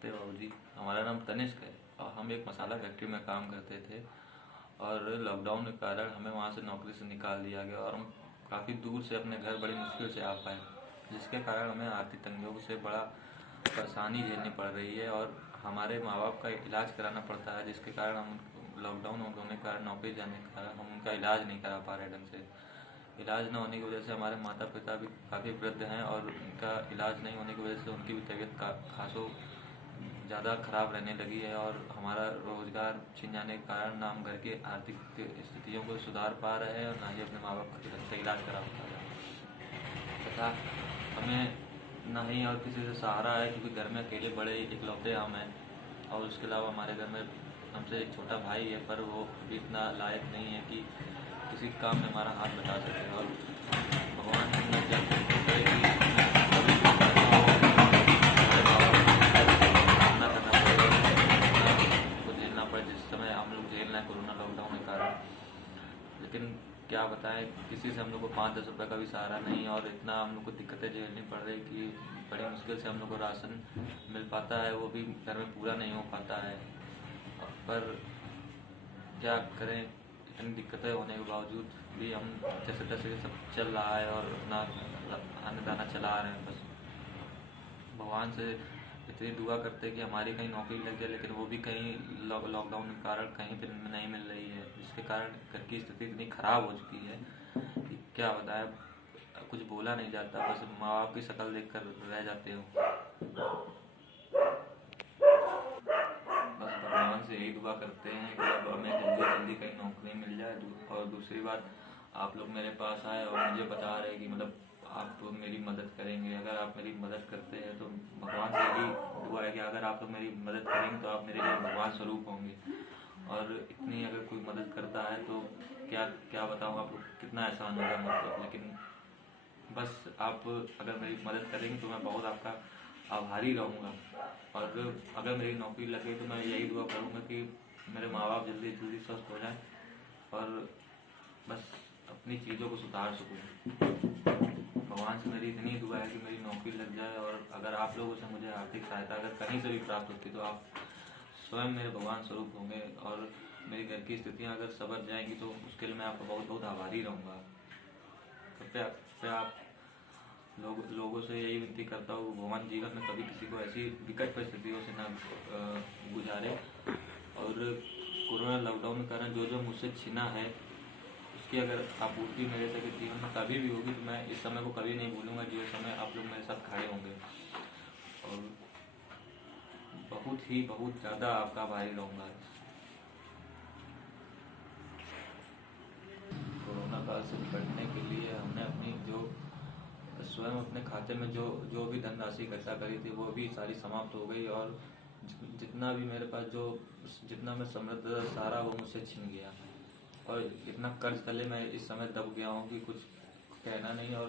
नमस्ते बाबूजी। हमारा नाम तनिष्क है और हम एक मसाला फैक्ट्री में काम करते थे और लॉकडाउन के कारण हमें वहाँ से नौकरी से निकाल दिया गया और हम काफ़ी दूर से अपने घर बड़ी मुश्किल से आ पाए, जिसके कारण हमें आर्थिक तंगियों से बड़ा परेशानी झेलनी पड़ रही है और हमारे माँ बाप का इलाज कराना पड़ता है, जिसके कारण हम लॉकडाउन होने के कारण नौकरी जाने के कारण हम उनका इलाज नहीं करा पा रहे ढंग से। इलाज न होने की वजह से हमारे माता पिता भी काफ़ी वृद्ध हैं और उनका इलाज नहीं होने की वजह से उनकी भी तबीयत का खासो ज़्यादा ख़राब रहने लगी है और हमारा रोज़गार छिन जाने के कारण ना हम घर की आर्थिक स्थितियों को सुधार पा रहे हैं और ना ही अपने माँ बाप का अच्छा इलाज करा पा रहे हैं तथा हमें ना ही और किसी से सहारा है, क्योंकि घर में अकेले बड़े इकलौते हम हैं और उसके अलावा हमारे घर में हमसे एक छोटा भाई है, पर वो भी इतना लायक नहीं है कि किसी काम में हमारा हाथ बटा सके। और भगवान ने क्या करे कि कभी भी ऐसा हो हमारे माँ बाप को सामना करना पड़े और को झेलना पड़े, जिस समय हम लोग झेल रहे हैं कोरोना लॉकडाउन के कारण। लेकिन क्या बताएं, किसी से हम लोग को 5-10 रुपये का भी सहारा नहीं और इतना हम लोग को दिक्कतें झेलनी पड़ रही कि बड़ी मुश्किल से हम लोग को राशन मिल पाता है, वो भी घर में पूरा नहीं हो पाता है। पर क्या करें, इतनी दिक्कतें होने के बावजूद भी हम जैसे तैसे सब चल रहा है और अपना अन्न दाना चला रहे हैं। बस भगवान से इतनी दुआ करते हैं कि हमारी कहीं नौकरी लग जाए, लेकिन वो भी कहीं लॉकडाउन के कारण कहीं पर नहीं मिल रही है, जिसके कारण घर की स्थिति इतनी ख़राब हो चुकी है कि क्या बताएं, कुछ बोला नहीं जाता। बस माँ बाप की शक्ल देख कर रह जाते हो। बस भगवान से यही दुआ करते हैं कि अब हमें जल्दी जल्दी कहीं नौकरी मिल जाए। और दूसरी बात, आप लोग मेरे पास आए और मुझे बता रहे कि मतलब आप तो मेरी मदद करेंगे। अगर आप मेरी मदद करते हैं तो भगवान से यही दुआ है कि अगर आप लोग मेरी मदद करेंगे तो आप मेरे लिए भगवान स्वरूप होंगे। और इतनी अगर कोई मदद करता है तो क्या क्या बताऊँ आप लोग, कितना एहसान होगा मतलब। लेकिन बस आप अगर मेरी मदद करेंगे तो मैं बहुत आपका आभारी रहूँगा। और अगर मेरी नौकरी लगे तो मैं यही दुआ करूँगा कि मेरे माँ बाप जल्दी जल्दी स्वस्थ हो जाएं और बस अपनी चीज़ों को सुधार सकूँ। भगवान से मेरी इतनी दुआ है कि मेरी नौकरी लग जाए। और अगर आप लोगों से मुझे आर्थिक सहायता अगर कहीं से भी प्राप्त होती तो आप स्वयं मेरे भगवान स्वरूप होंगे और मेरी घर की स्थितियाँ अगर संवर जाएंगी तो उसके लिए मैं आपका बहुत बहुत आभारी रहूँगा। कृपया कृपया आप लोगों से यही विनती करता हूँ, भगवान जीवन में कभी किसी को ऐसी विकट परिस्थितियों से ना गुजारे। और कोरोना लॉकडाउन के कारण जो जो मुझसे छिना है उसकी अगर आपूर्ति मेरे से जीवन में कभी भी होगी तो मैं इस समय को कभी नहीं भूलूंगा, जो समय आप लोग मेरे साथ खड़े होंगे। और बहुत ज़्यादा आपका आभारी रहूँगा। कोरोना काल से निपटने के लिए हमने अपनी जो स्वयं अपने खाते में जो भी धनराशि इकट्ठा करी थी वो भी सारी समाप्त हो गई और जितना भी मेरे पास जितना मैं समृद्ध था सारा वो मुझसे छिन गया और इतना कर्ज तले मैं इस समय दब गया हूँ कि कुछ कहना नहीं। और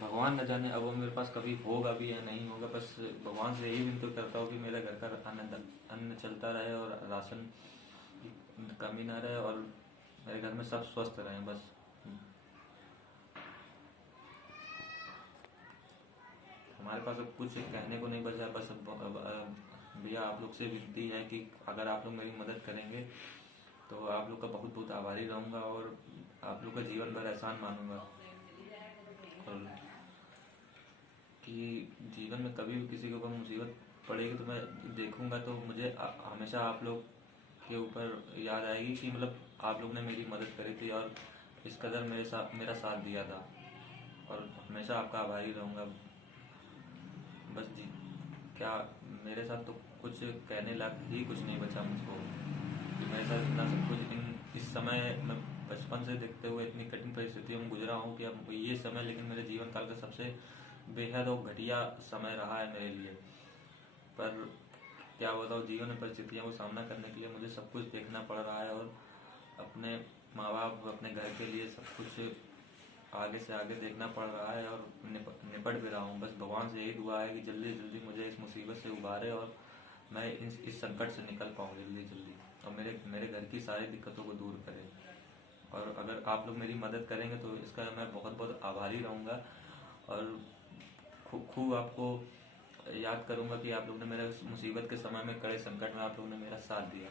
भगवान न जाने अब वो मेरे पास कभी होगा भी या नहीं होगा। बस भगवान से यही विनती करता हूँ कि मेरे घर का अन्न चलता रहे और राशन की कमी ना रहे और मेरे घर में सब स्वस्थ रहें। बस हमारे पास अब कुछ कहने को नहीं बचा। बस भैया आप लोग से विनती है कि अगर आप लोग मेरी मदद करेंगे तो आप लोग का बहुत बहुत आभारी रहूँगा और आप लोग का जीवन भर एहसान मानूंगा। और कि जीवन में कभी भी किसी के ऊपर मुसीबत पड़ेगी तो मैं देखूंगा तो मुझे हमेशा आप लोग के ऊपर याद आएगी कि मतलब आप लोग ने मेरी मदद करी थी और इस कदर मेरा साथ दिया था और हमेशा आपका आभारी रहूँगा। बस जी, क्या मेरे साथ तो कुछ कहने लायक ही कुछ नहीं बचा मुझको कि मेरे साथ इतना सब कुछ इस समय मैं बचपन से देखते हुए इतनी कठिन परिस्थितियों में गुजरा हूँ कि अब ये समय लेकिन मेरे जीवन काल का सबसे बेहद और घटिया समय रहा है मेरे लिए। पर क्या बताऊँ, जीवन में परिस्थितियों का सामना करने के लिए मुझे सब कुछ देखना पड़ रहा है और अपने माँ बाप अपने घर के लिए सब कुछ आगे से आगे देखना पड़ रहा है और निपट भी रहा हूँ। बस भगवान से यही दुआ है कि जल्दी जल्दी मुझे इस मुसीबत से उबारे और मैं इस संकट से निकल पाऊँ जल्दी जल्दी और मेरे घर की सारी दिक्कतों को दूर करे। और अगर आप लोग मेरी मदद करेंगे तो इसका मैं बहुत बहुत आभारी रहूँगा। और खूब आपको याद करूंगा कि आप लोगों ने मेरे मुसीबत के समय में, कड़े संकट में आप लोगों ने मेरा साथ दिया।